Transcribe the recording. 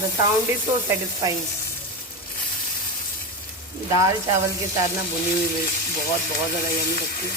The sound is so satisfying. दाल चावल के साथ ना भुनी हुई मिर्च बहुत बहुत ज़्यादा यम्मी लगती है।